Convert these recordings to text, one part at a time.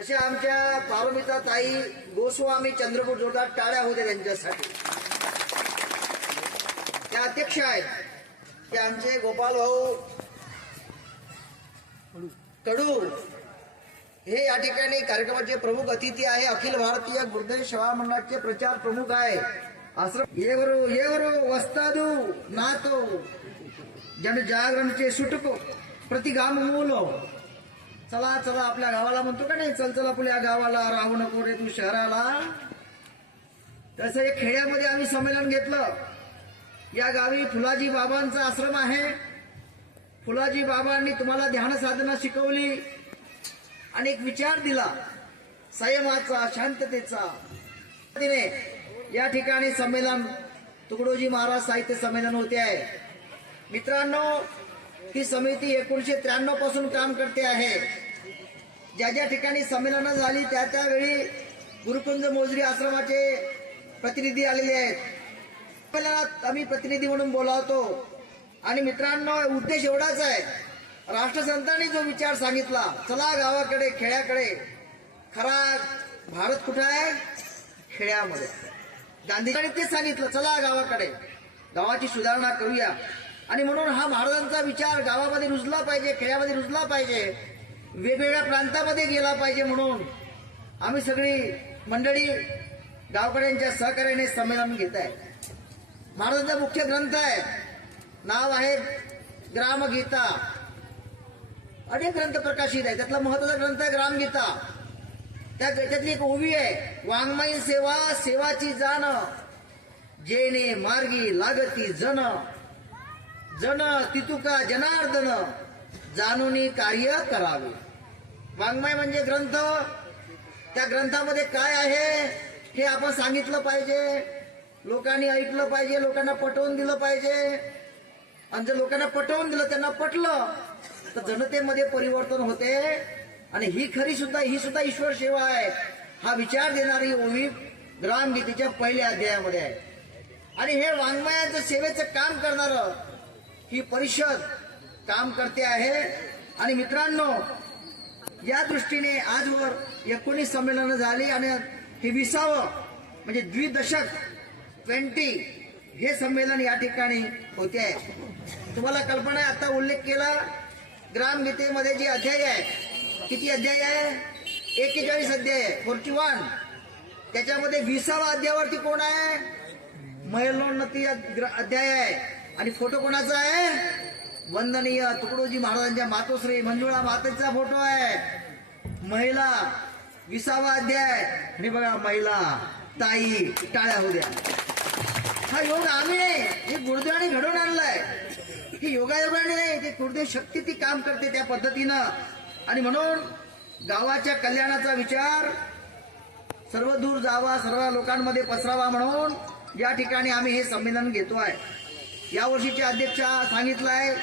अशा आमच्या पारमिता ताई गोस्वामी चंद्रपूर जोरदार टाळ्या होत्या त्यांच्यासाठी. त्या अध्यक्ष आहेत. ते आमचे गोपाल भाऊ कडू हे या ठिकाणी कार्यक्रमाचे प्रमुख अतिथी आहे. अखिल भारतीय गुरुदेव सेवा मंडळाचे प्रचार प्रमुख आहे. आश्रम येवरो येवरो वस्तादू नातो. जन जागरणचे सुटको प्रतिगाम मूलो चला चला आपल्या गावाला म्हणतो का नाही चल चल आपल्या गावाला राहू नको रे तू शहराला. तसं एक खेड्यामध्ये आम्ही संमेलन घेतलं. या गावी फुलाजी बाबांचा आश्रम आहे. फुलाजी बाबांनी तुम्हाला ध्यान साधना शिकवली आणि एक विचार दिला. संयमाचा शांततेचा. तिने या ठिकाणी संमेलन तुकडोजी महाराज साहित्य संमेलन होते आहे. मित्रांनो ही समिती एकोणीशे त्र्याण्णवपासून काम करते आहे. ज्या ज्या ठिकाणी संमेलनं झाली त्या त्यावेळी गुरुकुंज मोजरी आश्रमाचे प्रतिनिधी आलेले आहेत. संमेलनात आम्ही प्रतिनिधी म्हणून बोलावतो. आणि मित्रांनो उद्देश एवढाच आहे. राष्ट्रसंतांनी जो विचार सांगितला चला गावाकडे खेड्याकडे. खरा भारत कुठं आहे? खेड्यामध्ये. गांधीजीने तेच सांगितलं चला गावाकडे. गावाची सुधारणा करूया. आणि म्हणून हा महाराजांचा विचार गावामध्ये रुजला पाहिजे खेड्यामध्ये रुजला पाहिजे वेगवेगळ्या प्रांतामध्ये गेला पाहिजे म्हणून आम्ही सगळी मंडळी गावकड्यांच्या सहकार्याने संमेलन घेत आहे. महाराजांचा मुख्य ग्रंथ आहे. नाव आहे ग्रामगीता. अनेक ग्रंथ प्रकाशित आहे त्यातला महत्त्वाचा ग्रंथ आहे ग्रामगीता. त्या त्यातली एक ओवी आहे. वाङ्मयी सेवा सेवाची जाण. जेणे मार्गी लागती जन. जन तितुका जनार्दन जाणून कार्य करावे. वाङ्मय म्हणजे ग्रंथ. त्या ग्रंथामध्ये काय आहे हे आपण सांगितलं पाहिजे. लोकांनी ऐकलं पाहिजे लोकांना पटवून दिलं पाहिजे. आणि जर लोकांना पटवून दिलं त्यांना पटलं तर जनतेमध्ये परिवर्तन होते. आणि ही खरी सुद्धा ही सुद्धा ईश्वर सेवा आहे. हा विचार देणारी ओवी ग्रामगीतेच्या पहिल्या अध्यायामध्ये आहे. आणि हे वाङ्मयाचं सेवेचं काम करणारं ही परिषद काम करते आहे. आणि मित्रांनो या दृष्टीने आजवर एकोणीस संमेलनं झाली आणि हे विसावं म्हणजे द्विदशक ट्वेंटी हे संमेलन या ठिकाणी होते आहे. तुम्हाला कल्पना आहे आता उल्लेख केला ग्रामगीतेमध्ये जे अध्याय आहे किती अध्याय आहे? एकेचाळीस अध्याय आहे फोर्टी वन त्याच्यामध्ये विसावा अध्यायावरती कोण आहे? महिलोन्नती अध्याय आहे. आणि फोटो कोणाचा आहे? वंदनीय तुकडोजी महाराजांच्या मातोश्री मंजुळा मातेचा फोटो आहे. महिला विसावा अध्याय. आणि बघा महिला ताई टाळ्या होत्या हा योग आम्ही हे गुरुदेवाने घडवून आणलाय. हे योगायोगाने नाही ते गुरुदेव शक्ती ती काम करते त्या पद्धतीनं. आणि म्हणून गावाच्या कल्याणाचा विचार सर्व दूर जावा सर्व लोकांमध्ये पसरावा म्हणून या ठिकाणी आम्ही हे संमेलन घेतो आहे यावर्षीच्या अध्यक्षा अध्यक्षा सांगितलंय.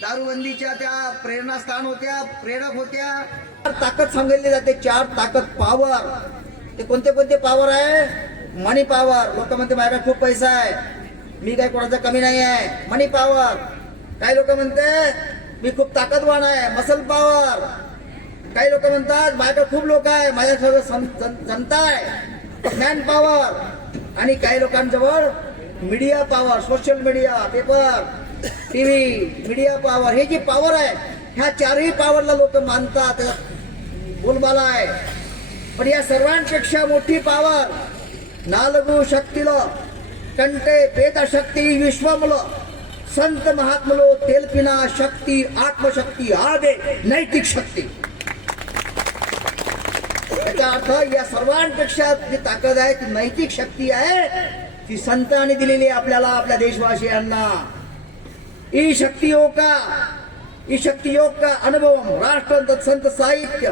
दारूबंदीच्या त्या प्रेरणास्थान होत्या प्रेरक होत्या. ताकद सांगितली जाते चार ताकद पावर ते कोणते कोणते पावर आहे? मनी पावर लोक म्हणते माझ्याकडे खूप पैसा आहे. मी काही कोणाचा कमी नाही आहे. मनी पावर काही लोक म्हणते मी खूप ताकदवान आहे. मसल पावर काही लोक म्हणतात माझ्याकडे खूप लोक आहे. माझ्या सं- जनता आहे. मॅन पॉवर आणि काही लोकांजवळ media power social media paper TV media power हे जी पॉवर आहे ह्या चारही पॉवरला लोक मानतात. बोलबाला आहे पण या सर्वांपेक्षा मोठी पॉवर नालगू शक्तीला कंटे पेद शक्ती विश्वमुल संत महात्मलो तेलपिना शक्ती आत्मशक्ती आदे नैतिक शक्ती. याचा अर्थ या सर्वांपेक्षा जी ताकद आहे ती नैतिक शक्ती आहे ती संतांनी दिलेली आपल्याला आपल्या देशवासियांना. ई शक्ती योग का? ई शक्ती योग का? अनुभव राष्ट्र संत साहित्य.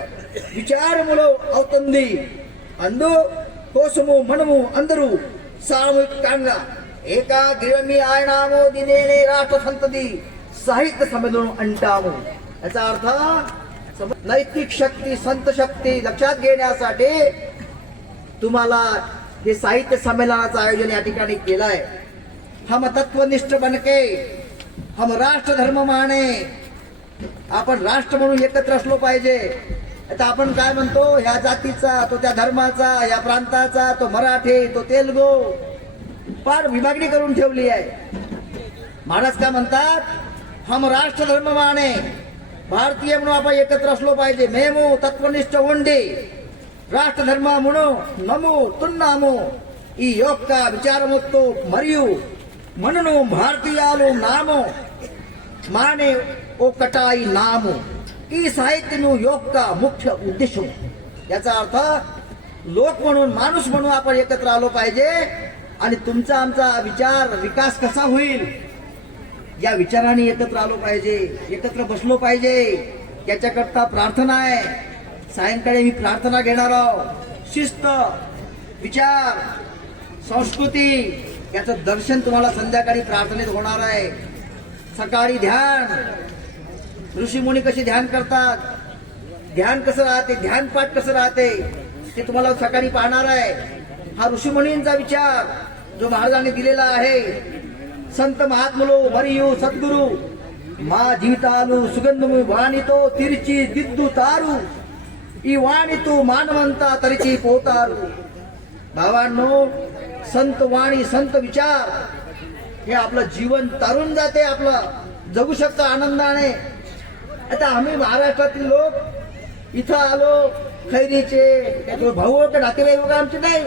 विचार मुलो औतंदी अंदू कोसमु मनमु अंदरू सामूहिक कांगा. एका गिरमी आयनामो दिनेने राष्ट्र संतती साहित्य संमेलन अंटामो. याचा अर्थ सम- नैतिक शक्ती संत शक्ती लक्षात घेण्यासाठी तुम्हाला हे साहित्य संमेलनाचं आयोजन या ठिकाणी केलं आहे हम तत्वनिष्ठ बनके हम राष्ट्र धर्म माने. आपण राष्ट्र म्हणून एकत्र असलो पाहिजे. आता आपण काय म्हणतो? ह्या जातीचा तो त्या धर्माचा या प्रांताचा तो मराठी तो तेलगो. फार विभागणी करून ठेवली आहे. महाराज काय म्हणतात? हम राष्ट्र धर्म माने. भारतीय म्हणून आपण एकत्र असलो पाहिजे. मेमू तत्वनिष्ठ ओंडे రాష్ట్ర ధర్మమును నమ్ముతున్నాము ఈ యొక్క విచారముతో మరియు మనను భారతీయాలు నాము మానే ఒకటాయి నాము ఈ సాహిత్యను యొక్క मुख्य उद्देश याचा अर्थ लोक म्हणून माणूस म्हणून आपण एकत्र आलो पाहिजे आणि तुमचा आमचा विचार विकास कसा होईल या विचाराने एकत्र आलो पाहिजे एकत्र बसलो पाहिजे याच्याकरता प्रार्थना आहे सायंकाळी मी प्रार्थना घेणार आहोत शिस्त विचार संस्कृती याचं दर्शन तुम्हाला संध्याकाळी प्रार्थनेत होणार आहे. सकाळी ध्यान. ऋषीमुनी कसे ध्यान करतात? ध्यान कसं राहते? ध्यान पाठ कसं राहते? ते तुम्हाला सकाळी पाहणार आहे. हा ऋषीमुनींचा विचार जो महाराजांनी दिलेला आहे. संत महात्मलो हरियू सद्गुरु. मा जीवितालू सुगंधमू वाणितो तिरची दिद्दू तारू. ఈ వాణితో మానవంతా తరిచి పోతారు भावांनो संत वाणी संत विचार हे आपलं जीवन तारून जाते आपलं जगू शकतं आनंदाने आता आम्ही महाराष्ट्रातील लोक इथं आलो खैरीचे काही भाऊ हो का नातेवाईक हो का आमचे नाही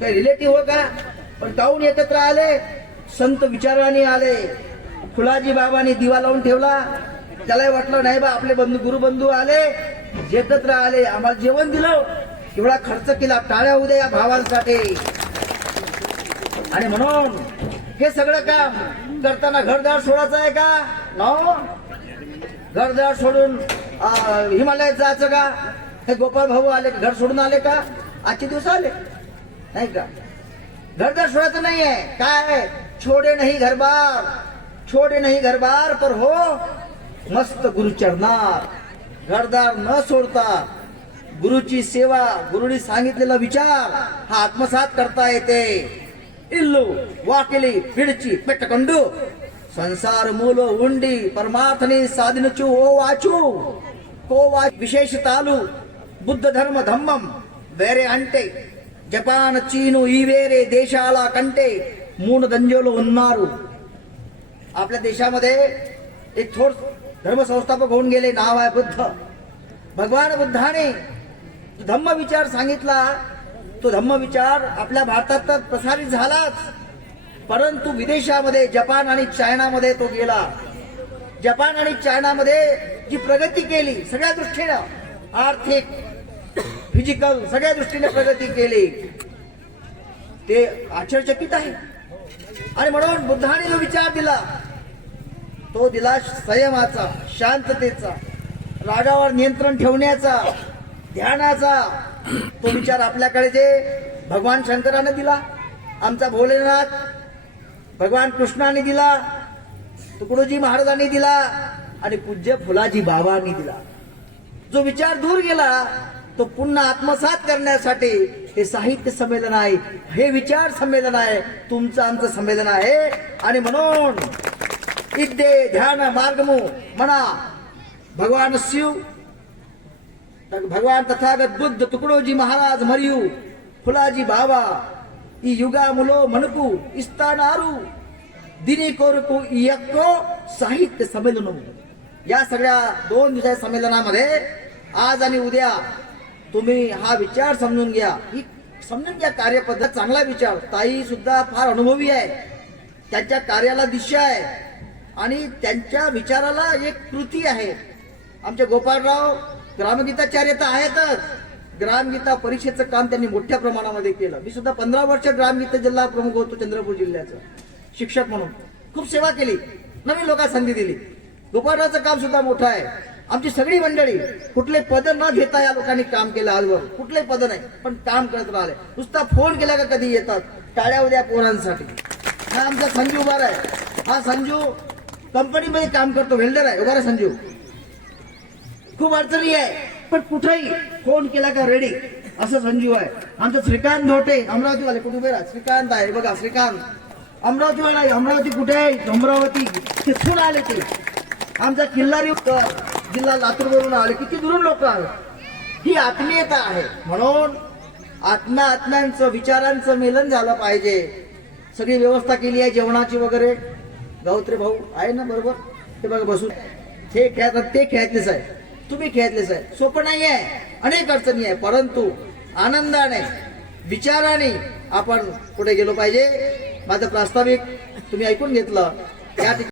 काही रिलेटिव्ह हो का पण काहून एकत्र आले संत विचाराने आले फुलाजी बाबांनी दिवा लावून ठेवला त्यालाही वाटलं नाही बा आपले बंधू गुरुबंधू आले शेतात आले आम्हाला जेवण दिलं. एवढा खर्च केला टाळ्या उद्या या भावांसाठी. आणि म्हणून हे सगळं काम करताना घरदार सोडायचं आहे का? नो घरदार सोडून हिमालयात जायचं का? हे गोपाळ भाऊ आले घर सोडून आले का? आजचे दिवस आले. नाही का? घरदार सोडायचं नाहीये काय? छोडे नाही घरबार. छोडे नाही घरबार पर हो मस्त गुरु चरणार. घरदार न सोडता गुरुची सेवा गुरुनी सांगितलेला विचार हा आत्मसात करता येते इल्लू वाकिली पिडची पेटकंडू संसार मूल उंडी परमार्थनी साधनचू ओ वाचू को वा विशेष तालू बुद्ध धर्म धम्मम వేరే అంటే జపాన్ చీను ఈ వేరే దేశాల కంటే మూడు దంజోలు ఉన్నారు आपल्या देशामध्ये एक थोर धर्मसंस्थापक होऊन गेले नाव आहे बुद्ध. भगवान बुद्धाने धम्म विचार सांगितला. तो धम्म विचार आपल्या भारतात तर प्रसारित झालाच. परंतु विदेशामध्ये जपान आणि चायनामध्ये तो गेला. जपान आणि चायनामध्ये जी प्रगती केली सगळ्या दृष्टीनं आर्थिक फिजिकल सगळ्या दृष्टीने प्रगती केली ते आश्चर्यचकित आहे. आणि म्हणून बुद्धाने जो विचार दिला तो दिला संयमाचा शांततेचा रागावर नियंत्रण ठेवण्याचा ध्यानाचा तो विचार आपल्याकडे जे भगवान शंकराने दिला आमचा भोलेनाथ भगवान कृष्णाने दिला तुकडोजी महाराजांनी दिला आणि पूज्य फुलाजी बाबांनी दिला. जो विचार दूर गेला तो पुन्हा आत्मसात करण्यासाठी हे साहित्य संमेलन आहे हे विचार संमेलन आहे तुमचं आमचं संमेलन आहे आणि म्हणून વિદ્ય ધ્યાન भगवान મના ભગવાન શિવ ભગવાન તથાગત महाराज ટુકડોજી મહારાજ મર્યું ફુલાજી બાવા ઈ યુગામુલો મનકુ ઇસ્તાનારુ दिनी कोरकू इयक्को साहित्य संमेलन या सगळ्या दोन दिवसाच्या संमेलनामध्ये आज आणि उद्या तुम्ही हा विचार समजून घ्या ही समजून घ्या कार्यपद्धत चांगला विचार ताई सुद्धा फार अनुभवी आहे त्यांच्या कार्याला दिशा आहे आणि त्यांच्या विचाराला एक कृती आहे. आमचे गोपाळराव ग्रामगीताचार्य तर आहेतच. ग्रामगीता परीक्षेचं काम त्यांनी मोठ्या प्रमाणामध्ये केलं. मी सुद्धा पंधरा वर्ष ग्रामगीता जिल्हा प्रमुख होतो चंद्रपूर जिल्ह्याचं. शिक्षक म्हणून. खूप सेवा केली. नवीन लोकांना संधी दिली. गोपाळरावचं काम सुद्धा मोठं आहे. आमची सगळी मंडळी कुठले पद न घेता या लोकांनी काम केलं आजवर. कुठले पद नाही पण काम करत राहिले. नुसता फोन केला का कधी येतात? टाळ्या उद्या पोरांसाठी. हा आमचा संजू उभा आहे. हा संजू कंपनीमध्ये काम करतो वेल्डर आहे. उभा संजीव. खूप अडचणी आहे पण कुठेही फोन केला का रेडी असं संजीव आहे. आमचं श्रीकांत धोटे अमरावतीवाले कुठे उभे राहा? श्रीकांत आहे बघा श्रीकांत. अमरावतीवाला अमरावती कुठे आहे? अमरावती. तिथून आले ते. आमचा किल्लारी जिल्हा लातूर वरून आले. किती दुरून लोक आले? ही आत्मीयता आहे. म्हणून आत्मा आत्म्यांचं विचारांचं मेलन झालं पाहिजे. सगळी व्यवस्था केली आहे जेवणाची वगैरे. गावत्रे भाऊ आहे ना बरोबर? ते बघा बसून हे खेळतात ते खेळातलेच आहे. तुम्ही खेळातलेच आहे. सोपं नाही आहे अनेक अडचणी आहे. परंतु आनंदाने विचाराने आपण पुढे गेलो पाहिजे. माझं प्रास्ताविक तुम्ही ऐकून घेतलं. त्या ठिकाणी